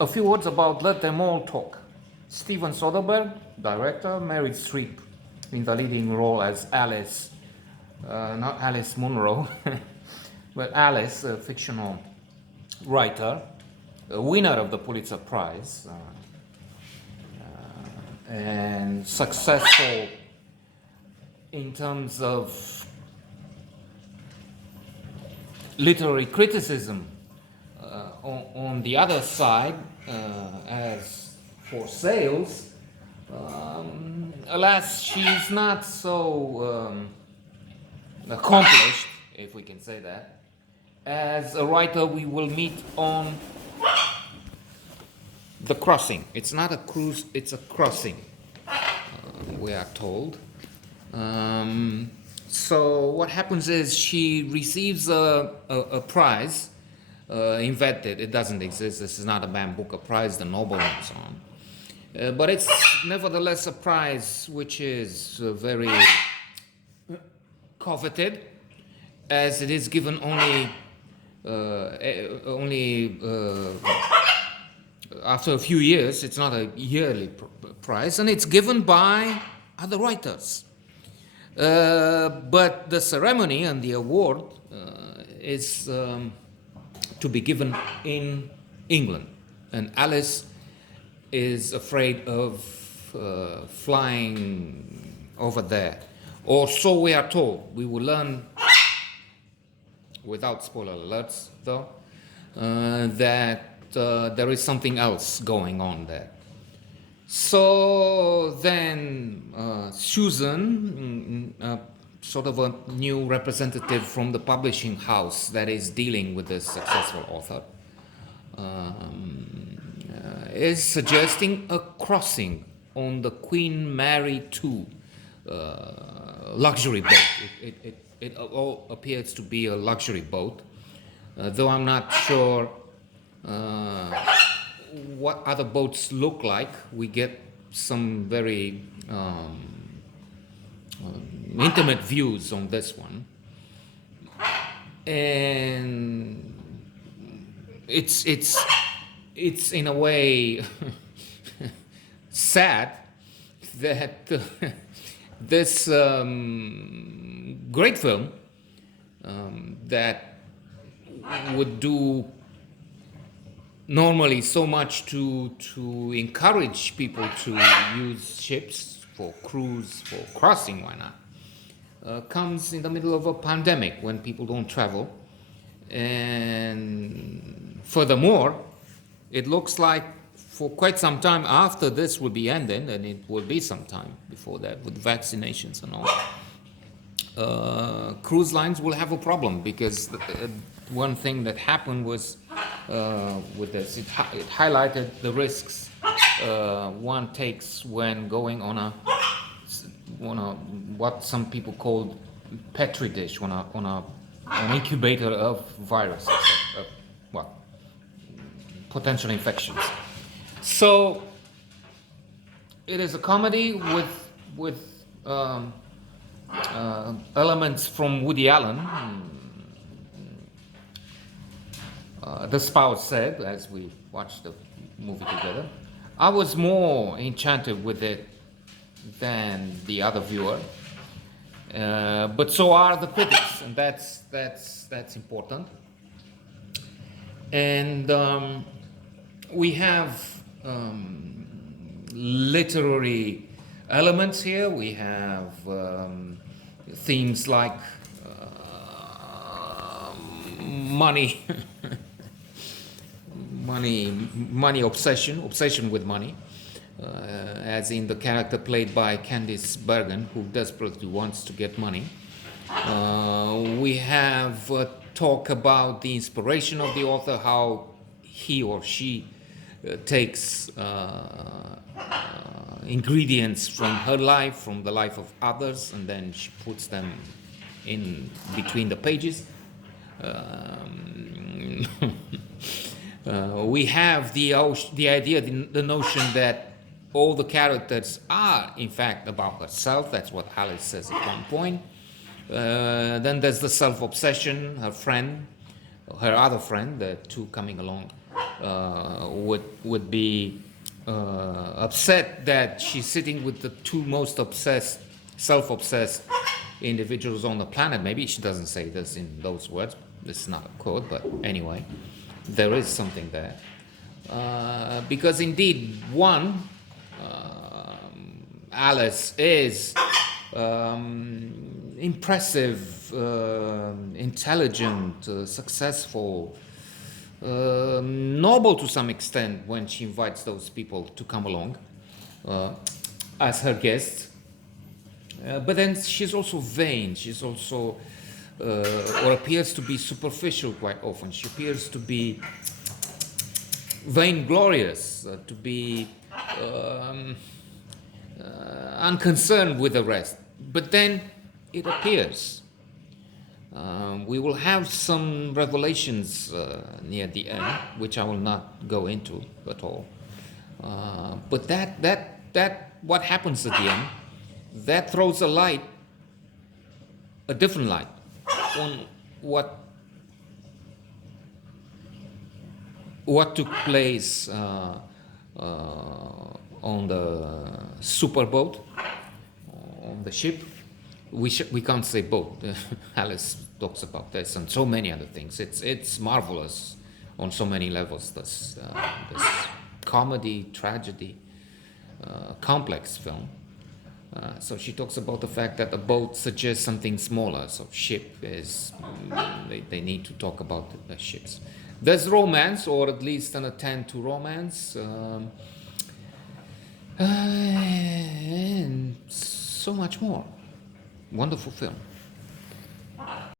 A few words about Let Them All Talk. Steven Soderbergh, director, Meryl Streep in the leading role as Alice, not Alice Munro, but Alice, a fictional writer, a winner of the Pulitzer Prize, and successful in terms of literary criticism. On the other side, as for sales, alas, she's not so accomplished, if we can say that, as a writer we will meet on The Crossing. It's not a cruise, it's a crossing, we are told. So what happens is she receives a prize, invented. It doesn't exist. This is not a Man Booker Prize, the Nobel and so on. But it's nevertheless a prize which is very coveted, as it is given only after a few years. It's not a yearly prize, and it's given by other writers. But the ceremony and the award is to be given in England, and Alice is afraid of flying over there, or so we are told. We will learn, without spoiler alerts though, that there is something else going on there. So then Susan, sort of a new representative from the publishing house that is dealing with this successful author, is suggesting a crossing on the Queen Mary II luxury boat. It all appears to be a luxury boat, though I'm not sure what other boats look like. We get some very intimate views on this one, and it's in a way sad that this great film that would do normally so much to encourage people to use ships for cruise, for crossing, why not, comes in the middle of a pandemic when people don't travel. And furthermore, it looks like for quite some time after this will be ended, and it will be some time before that with vaccinations and all, cruise lines will have a problem, because one thing that happened was with this, it highlighted the risks one takes when going on a what some people call petri dish, on an incubator of viruses, potential infections. So it is a comedy with elements from Woody Allen. The spouse said, as we watched the movie together, I was more enchanted with it than the other viewer, but so are the critics, and that's important. And we have literary elements here. We have themes like money, money obsession with money, as in the character played by Candice Bergen, who desperately wants to get money. We have talk about the inspiration of the author, how he or she takes ingredients from her life, from the life of others, and then she puts them in between the pages. We have the idea, the notion that all the characters are in fact about herself. That's what Alice says at one point. Then there's the self-obsession, her friend, her other friend, the two coming along would be upset that she's sitting with the two most obsessed, self-obsessed individuals on the planet. Maybe she doesn't say this in those words. This is not a quote, but anyway, there is something there. Because indeed, one, Alice is impressive, intelligent, successful, noble to some extent when she invites those people to come along as her guests. But then she's also vain. She's also, or appears to be superficial quite often. She appears to be vainglorious, to be unconcerned with the rest. But then it appears. We will have some revelations near the end, which I will not go into at all. But that what happens at the end, that throws a different light on what took place on the superboat, on the ship. We can't say boat. Alice talks about this and so many other things. It's marvelous on so many levels. This comedy, tragedy, complex film. So she talks about the fact that a boat suggests something smaller. So ship is they need to talk about the ships. There's romance, or at least an attempt to romance, and so much more. Wonderful film.